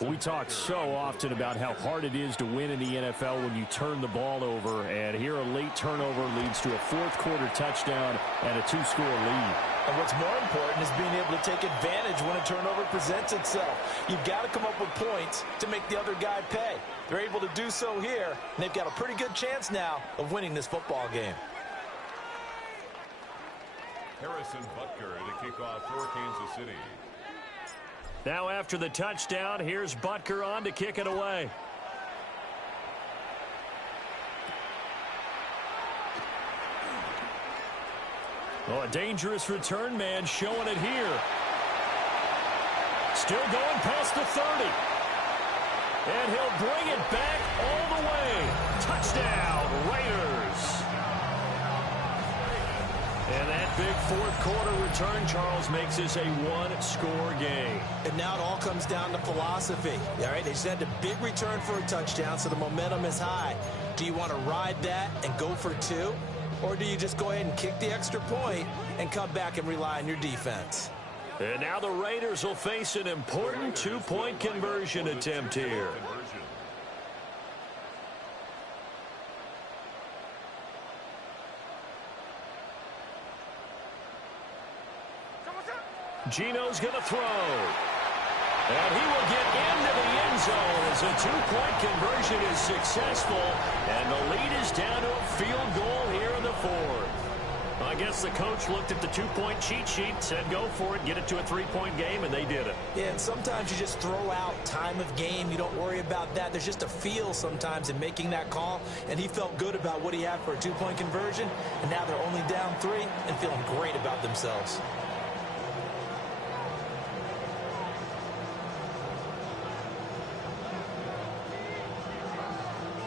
We talk so often about how hard it is to win in the NFL when you turn the ball over, and here a late turnover leads to a 4th quarter touchdown and a 2-score lead. And what's more important is being able to take advantage when a turnover presents itself. You've got to come up with points to make the other guy pay. They're able to do so here, and they've got a pretty good chance now of winning this football game. Harrison Butker to kick off for Kansas City. Now after the touchdown, here's Butker on to kick it away. Oh, a dangerous return man showing it here. Still going past the 30. And he'll bring it back all the way. Touchdown, Raiders. And that big fourth-quarter return, Charles, makes this a one-score game. And now it all comes down to philosophy. All right, they just had a big return for a touchdown, so the momentum is high. Do you want to ride that and go for two? Or do you just go ahead and kick the extra point and come back and rely on your defense? And now the Raiders will face an important two-point conversion attempt here. Gino's going to throw. And he will get into the end zone as a two-point conversion is successful. And the lead is down to a field goal here in the fourth. I guess the coach looked at the two-point cheat sheet, said go for it, get it to a three-point game, and they did it. Yeah, and sometimes you just throw out time of game. You don't worry about that. There's just a feel sometimes in making that call, and he felt good about what he had for a two-point conversion, and now they're only down 3 and feeling great about themselves.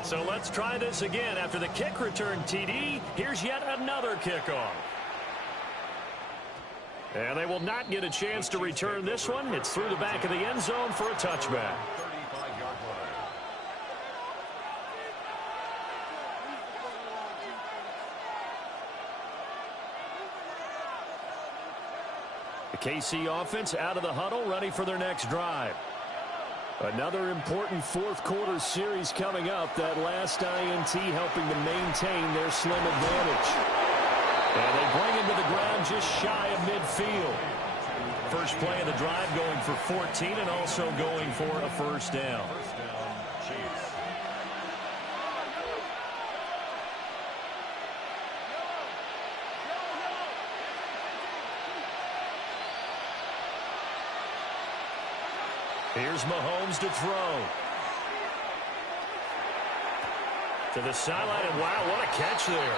So let's try this again. After the kick return, TD, here's yet another kickoff. And they will not get a chance to return this one. It's through the back of the end zone for a touchback. 35-yard line. The KC offense out of the huddle, ready for their next drive. Another important fourth-quarter series coming up. That last INT helping to maintain their slim advantage. And they bring him to the ground just shy of midfield. First play of the drive going for 14 and also going for a first down. First down, Chiefs. Here's Mahomes to throw. To the sideline, and wow, what a catch there.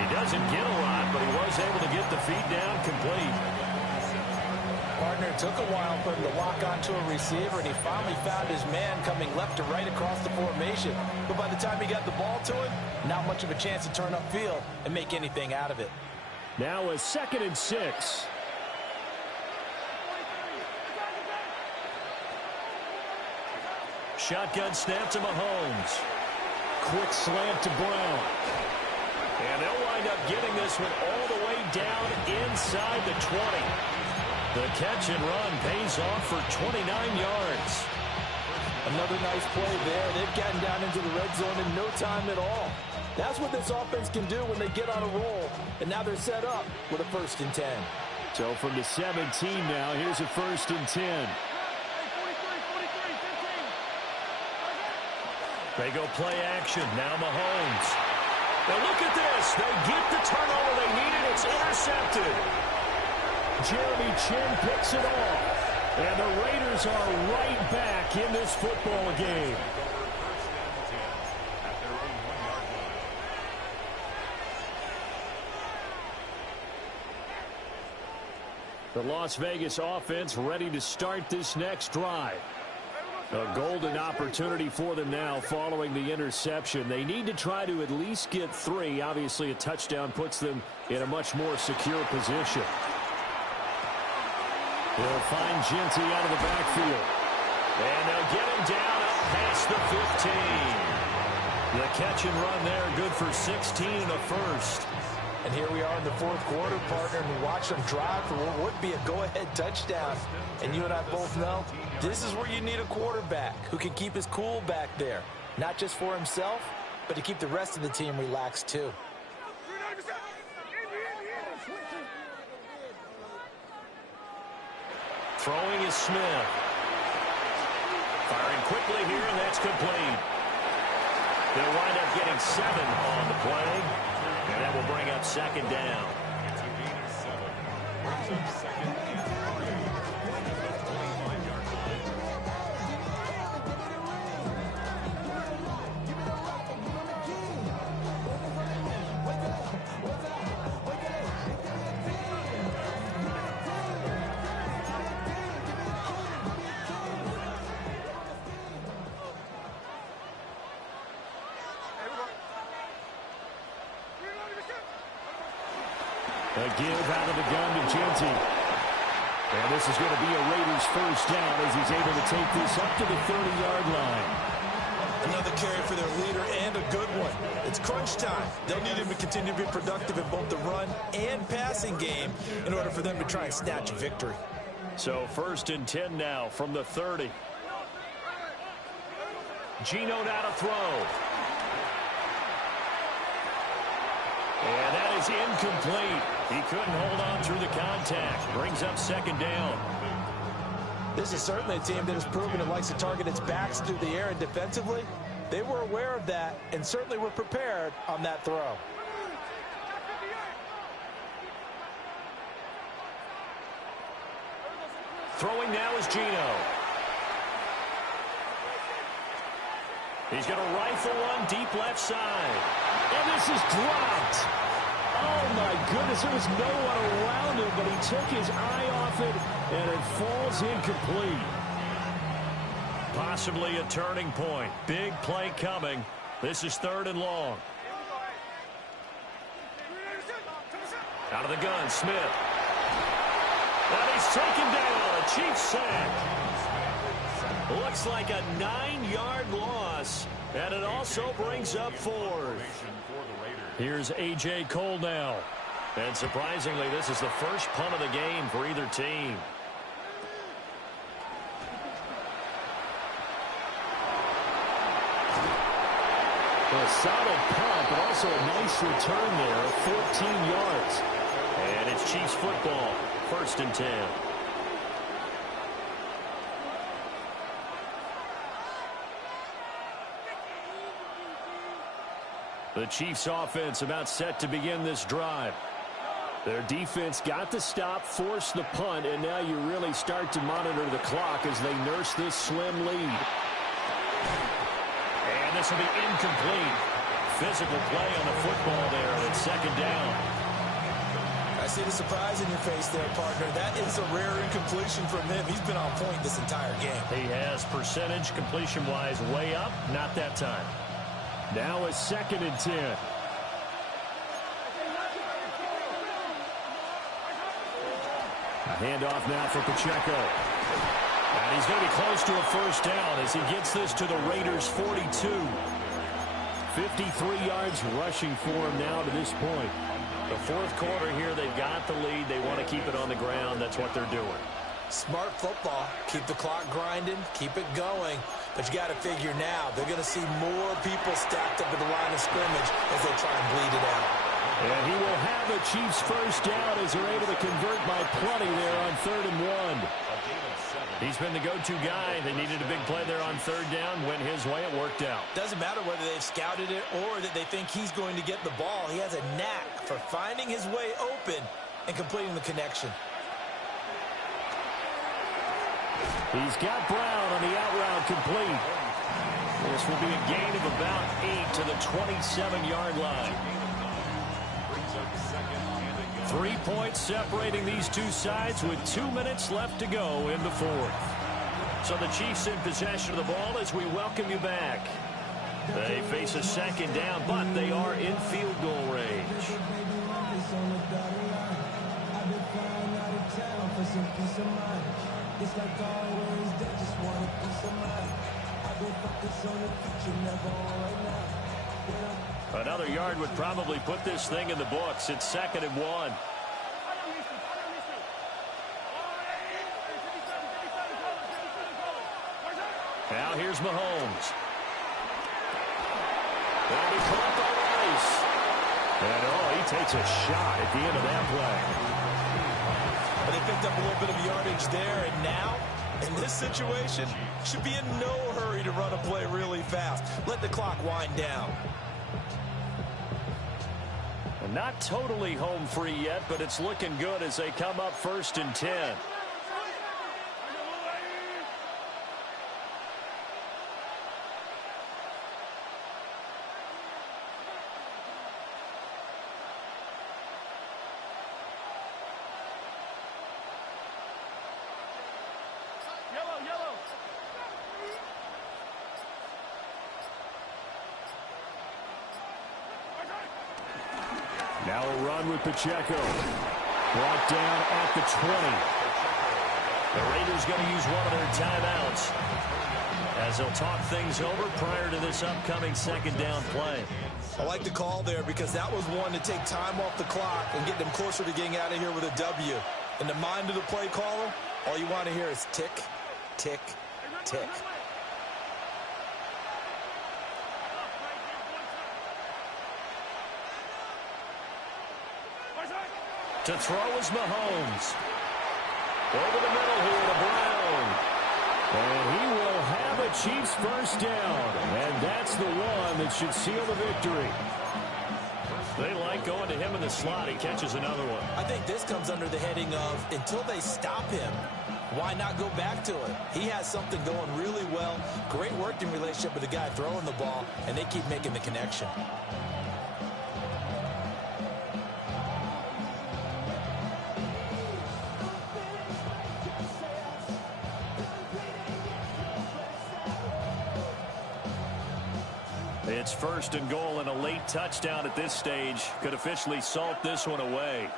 He doesn't get a lot, but he was able to get the feet down complete. Partner took a while for him to lock onto a receiver, and he finally found his man coming left to right across the formation. But by the time he got the ball to him, not much of a chance to turn upfield and make anything out of it. Now a 2nd and 6. Shotgun snap to Mahomes. Quick slant to Brown. And they'll wind up getting this one all the way down inside the 20. The catch and run pays off for 29 yards. Another nice play there. They've gotten down into the red zone in no time at all. That's what this offense can do when they get on a roll. And now they're set up with a 1st and 10. So from the 17 now, here's a 1st and 10. They go play action. Now Mahomes. Now look at this. They get the turnover they needed. It's intercepted. Jeremy Chin picks it off. And the Raiders are right back in this football game. The Las Vegas offense ready to start this next drive. A golden opportunity for them now following the interception. They need to try to at least get 3. Obviously, a touchdown puts them in a much more secure position. They'll find Genty out of the backfield. And they'll get him down up past the 15. The catch and run there, good for 16 and a first. And here we are in the fourth quarter, partner, and we watch them drive for what would be a go-ahead touchdown. And you and I both know this is where you need a quarterback who can keep his cool back there. Not just for himself, but to keep the rest of the team relaxed too. Throwing is Smith. Firing quickly here, and that's complete. They'll wind up getting 7 on the play. And that will bring up 2nd down. It's a gain of 7. Brings up 2nd and 3. The 25-yard line. A give out of the gun to Genty. And this is going to be a Raiders first down as he's able to take this up to the 30-yard line. Another carry for their leader and a good one. It's crunch time. They'll need him to continue to be productive in both the run and passing game in order for them to try and snatch a victory. So 1st and 10 now from the 30. Geno now to throw. And that is incomplete. He couldn't hold on through the contact. Brings up 2nd down. This is certainly a team that has proven it likes to target its backs through the air, and defensively, they were aware of that and certainly were prepared on that throw. Throwing now is Geno. He's going to rifle one deep left side. And this is dropped. Oh, my goodness. There was no one around him, but he took his eye off it, and it falls incomplete. Possibly a turning point. Big play coming. This is 3rd and long. Out of the gun, Smith. And he's taken down. A Chiefs sack. Looks like a 9-yard loss. And it also brings up 4th. Here's A.J. Cole now. And surprisingly, this is the first punt of the game for either team. A solid punt, but also a nice return there, 14 yards. And it's Chiefs football, 1st and 10. The Chiefs offense about set to begin this drive. Their defense got the stop, forced the punt, and now you really start to monitor the clock as they nurse this slim lead. And this will be incomplete. Physical play on the football there, and it's 2nd down. I see the surprise in your face there, partner. That is a rare incompletion from him. He's been on point this entire game. He has percentage completion-wise way up, not that time. Now a 2nd and 10. A handoff now for Pacheco. And he's going to be close to a first down as he gets this to the Raiders' 42. 53 yards rushing for him now to this point. The 4th quarter here, they've got the lead. They want to keep it on the ground. That's what they're doing. Smart football. Keep the clock grinding. Keep it going. But you got to figure now, they're going to see more people stacked up at the line of scrimmage as they try and bleed it out. And he will have the Chiefs first down as they're able to convert by plenty there on 3rd and 1. He's been the go-to guy. They needed a big play there on 3rd down. Went his way. It worked out. Doesn't matter whether they've scouted it or that they think he's going to get the ball. He has a knack for finding his way open and completing the connection. He's got Brown on the out route complete. This will be a gain of about 8 to the 27-yard line. 3 points separating these two sides with 2 minutes left to go in the 4th. So the Chiefs in possession of the ball as we welcome you back. They face a 2nd down, but they are in field goal range. Another yard would probably put this thing in the books. It's 2nd and 1. Now here's Mahomes. And he caught by Rice. And he takes a shot at the end of that play. But they picked up a little bit of yardage there, and now, in this situation, should be in no hurry to run a play really fast. Let the clock wind down. Not totally home free yet, but it's looking good as they come up 1st and 10. Now a run with Pacheco. Brought down at the 20. The Raiders going to use one of their timeouts as they'll talk things over prior to this upcoming second down play. I like the call there because that was one to take time off the clock and get them closer to getting out of here with a W. In the mind of the play caller, all you want to hear is tick, tick, tick. To throw is Mahomes. Over the middle here to Brown. And he will have a Chiefs first down. And that's the one that should seal the victory. They like going to him in the slot. He catches another one. I think this comes under the heading of until they stop him, why not go back to it? He has something going really well. Great working relationship with the guy throwing the ball, and they keep making the connection. It's first and goal and a late touchdown at this stage. Could officially salt this one away.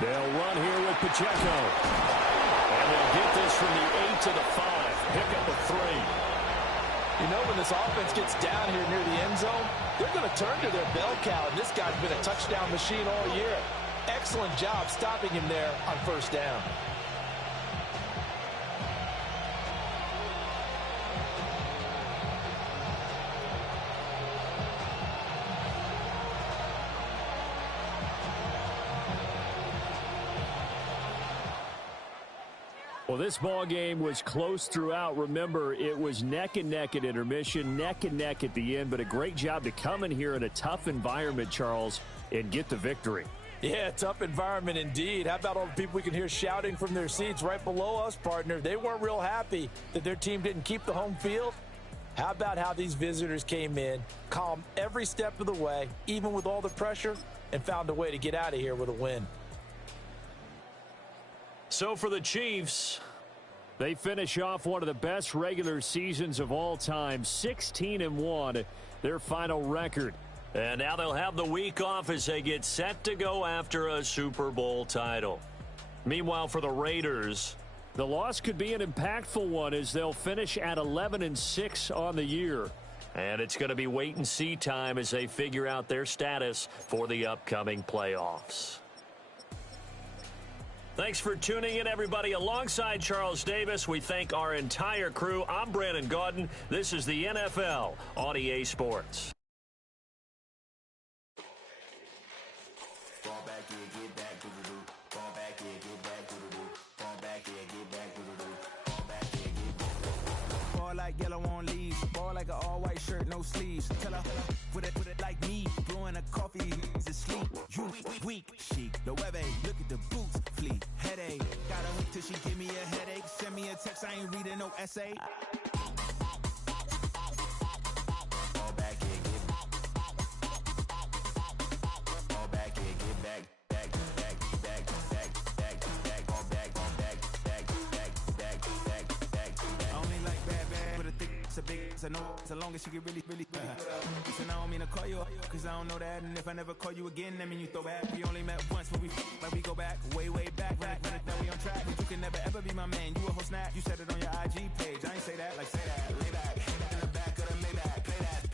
They'll run here with Pacheco. And they'll get this from the 8 to the 5. Pick up a 3. You know, when this offense gets down here near the end zone, they're going to turn to their bell cow, and this guy's been a touchdown machine all year. Excellent job stopping him there on first down. Well, this ball game was close throughout. Remember, it was neck and neck at intermission, neck and neck at the end, but a great job to come in here in a tough environment, Charles, and get the victory. Yeah, tough environment indeed. How about all the people we can hear shouting from their seats right below us, partner? They weren't real happy that their team didn't keep the home field. How about how these visitors came in, calm every step of the way, even with all the pressure, and found a way to get out of here with a win. So for the Chiefs, they finish off one of the best regular seasons of all time, 16-1, their final record. And now they'll have the week off as they get set to go after a Super Bowl title. Meanwhile, for the Raiders, the loss could be an impactful one as they'll finish at 11-6 on the year. And it's going to be wait-and-see time as they figure out their status for the upcoming playoffs. Thanks for tuning in, everybody. Alongside Charles Davis, we thank our entire crew. I'm Brandon Gaudin. This is the NFL on EA Sports. Ball like yellow on leaves. Ball like an all-white shirt, no sleeves. Tell her, put it like me. Blowing a coffee, he's asleep. You weak, chic. The web look at the boots, fleet. Headache. Gotta wait till she give me a headache. Send me a text, I ain't reading no essay. Fall back here, get fall back here, get back. So no, so long as you get really so now I don't mean to call you up, cause I don't know that. And if I never call you again, that mean you throw back. We only met once, but like we go back, way back. Run it, now we on track. But you can never ever be my man. You a whole snap, you said it on your IG page. I ain't say that, like say that. Lay back, in the back of the Maybach. Play that.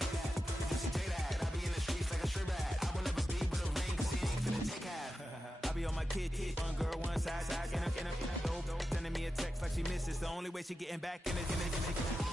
Just say that. I be in the streets like a stray rat. I will never be with a ring, cause he ain't finna take half. I be on my kid, one girl, one side, in a dope. Sending me a text like she misses. The only way she getting back in it.